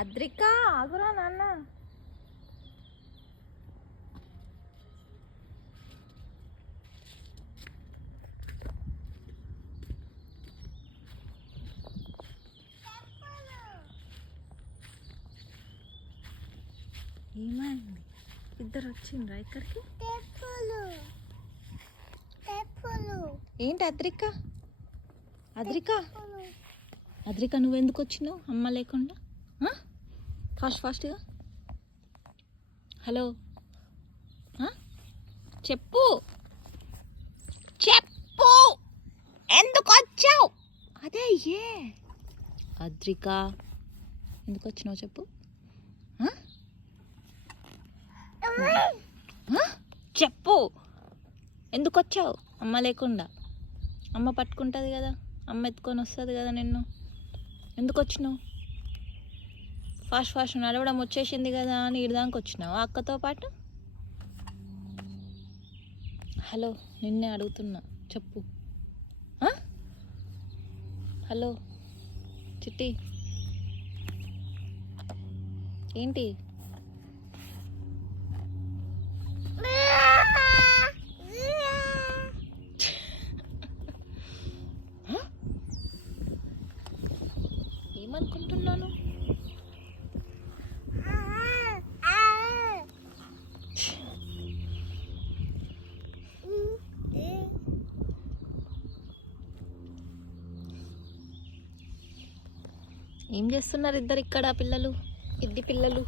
అద్రిక ఆగురా నాన్న. ఏమైంది? ఇద్దరు వచ్చిండ్రా ఇక్కడికి? ఏంటి అద్రిక? అద్రిక అద్రిక నువ్వెందుకు వచ్చినావు అమ్మ లేకుండా? ఫాస్ట్గా హలో చెప్పు చెప్పు, ఎందుకు వచ్చావు? అదే ఏ అద్రిక ఎందుకు వచ్చినావు చెప్పు. చెప్పు ఎందుకు వచ్చావు అమ్మ లేకుండా? అమ్మ పట్టుకుంటుంది కదా, అమ్మ ఎత్తుకొని వస్తుంది కదా నిన్ను. ఎందుకు వచ్చినావు? ఫాస్ట్ నడవడం వచ్చేసింది కదా అని ఇడదానికి వచ్చినావు అక్కతో పాటు? హలో నిన్నే అడుగుతున్నా, చెప్పు. హలో చిట్టి, ఏంటి? ఏమనుకుంటున్నాను? ఏం చేస్తున్నారు ఇద్దరు ఇక్కడ పిల్లలు, ఇద్ది పిల్లలు?